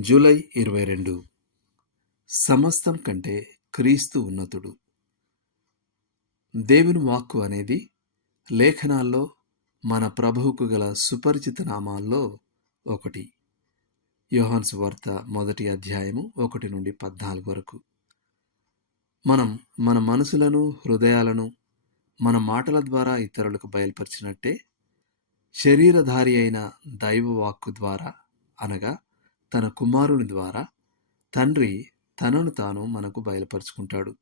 July ఇరవై రెండు. సమస్తం కంటే క్రీస్తు ఉన్నతుడు. దేవుని వాక్కు అనేది లేఖనాల్లో మన ప్రభువుకు గల సుపరిచిత నామాల్లో ఒకటి. యోహాన్స్ వార్త మొదటి అధ్యాయము ఒకటి నుండి పద్నాలుగు వరకు. మనం మన మనసులను హృదయాలను మన మాటల ద్వారా ఇతరులకు బయలుపరిచినట్టే శరీరధారి అయిన దైవవాక్కు ద్వారా అనగా తన కుమారుని ద్వారా తండ్రి తనను తాను మనకు బయలుపరుచుకుంటాడు.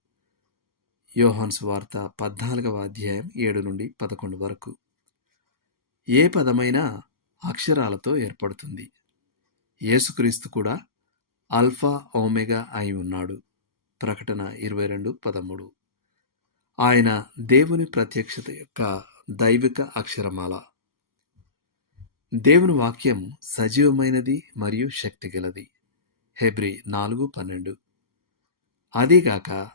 యోహాన్స్ వార్త పద్నాలుగవ అధ్యాయం ఏడు నుండి పదకొండు వరకు. ఏ పదమైనా అక్షరాలతో ఏర్పడుతుంది. యేసుక్రీస్తు కూడా అల్ఫా ఓమెగా అయి ఉన్నాడు. ప్రకటన ఇరవై రెండు పదమూడు. ఆయన దేవుని ప్రత్యక్షత యొక్క దైవిక అక్షరమాల. దేవుని వాక్యం సజీవమైనది మరియు శక్తిగలది. హెబ్రి నాలుగు పన్నెండు. అదీగాక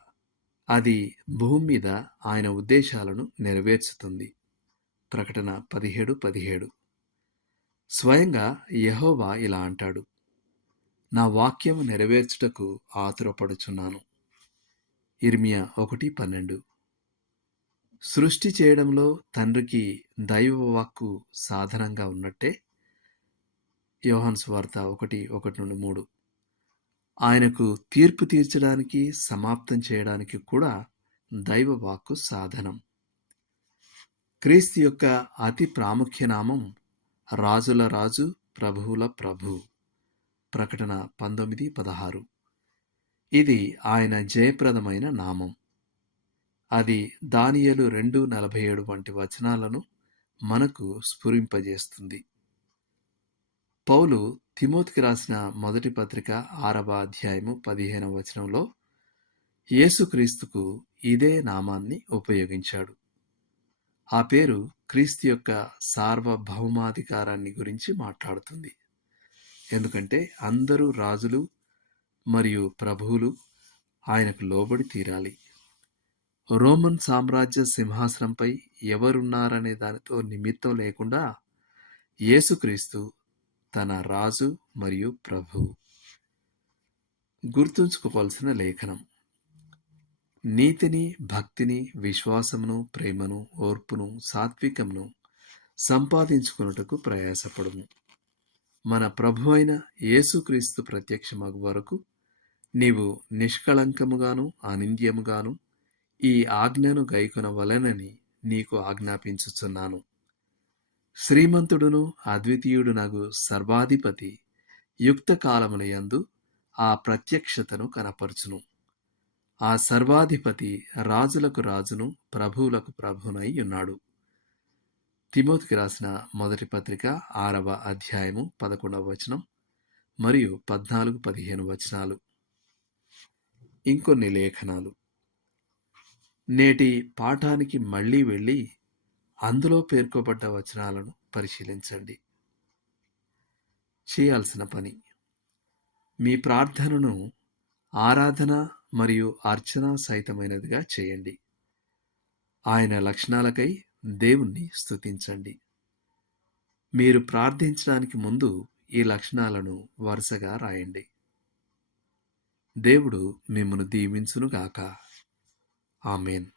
అది భూమి మీద ఆయన ఉద్దేశాలను నెరవేర్చుతుంది. ప్రకటన పదిహేడు పదిహేడు. స్వయంగా యహోవా ఇలా అంటాడు నా వాక్యం నెరవేర్చుటకు ఆతురపడుచున్నాను. ఇర్మియా ఒకటి పన్నెండు. సృష్టి చేయడంలో తండ్రికి దైవ వాక్కు సాధనంగా ఉన్నట్టే యోహాన్స్ వార్త ఒకటి ఒకటి నుండి మూడు. ఆయనకు తీర్పు తీర్చడానికి సమాప్తం చేయడానికి కూడా దైవ వాక్కు సాధనం. క్రీస్తు యొక్క అతి ప్రాముఖ్య నామం రాజుల రాజు ప్రభువుల ప్రభు. ప్రకటన పంతొమ్మిది పదహారు. ఇది ఆయన జయప్రదమైన నామం. అది దానియలు రెండు నలభై ఏడు వంటి వచనాలను మనకు స్ఫురింపజేస్తుంది. పౌలు తిమోతికి రాసిన మొదటి పత్రిక ఆరవ అధ్యాయము పదిహేనవ వచనంలో యేసుక్రీస్తుకు ఇదే నామాన్ని ఉపయోగించాడు. ఆ పేరు క్రీస్తు యొక్క సార్వభౌమాధికారాన్ని గురించి మాట్లాడుతుంది. ఎందుకంటే అందరూ రాజులు మరియు ప్రభువులు ఆయనకు లోబడి తీరాలి. రోమన్ సామ్రాజ్య సింహాసనంపై ఎవరున్నారనే దానితో నిమిత్తం లేకుండా యేసుక్రీస్తు తన రాజు మరియు ప్రభు. గుర్తుంచుకోవాల్సిన లేఖనం. నీతిని భక్తిని విశ్వాసమును ప్రేమను ఓర్పును సాత్వికమును సంపాదించుకున్నటకు ప్రయాసపడము. మన ప్రభు అయిన యేసుక్రీస్తు ప్రత్యక్షమగు వరకు నీవు నిష్కళంకముగాను అనింద్యముగాను ఈ ఆజ్ఞను గైకొనవలెనని నీకు ఆజ్ఞాపించుచున్నాను. శ్రీమంతుడును అద్వితీయుడునగు సర్వాధిపతి యుక్త కాలములయందు ఆ ప్రత్యక్షతను కనపరుచును. ఆ సర్వాధిపతి రాజులకు రాజును ప్రభువులకు ప్రభునై ఉన్నాడు. తిమోతికి రాసిన మొదటి పత్రిక ఆరవ అధ్యాయము పదకొండవ వచనం మరియు పద్నాలుగు పదిహేను వచనాలు. ఇంకొన్ని లేఖనాలు. నేటి పాఠానికి మళ్ళీ వెళ్ళి అందులో పేర్కొబడ్డ వచనాలను పరిశీలించండి. చేయాల్సిన పని. మీ ప్రార్థనను ఆరాధన మరియు అర్చన సహితమైనదిగా చేయండి. ఆయన లక్షణాలకై దేవుణ్ణి స్తుతించండి. మీరు ప్రార్థించడానికి ముందు ఈ లక్షణాలను వరుసగా రాయండి. దేవుడు మిమ్మను దీవించునుగాక. Amen.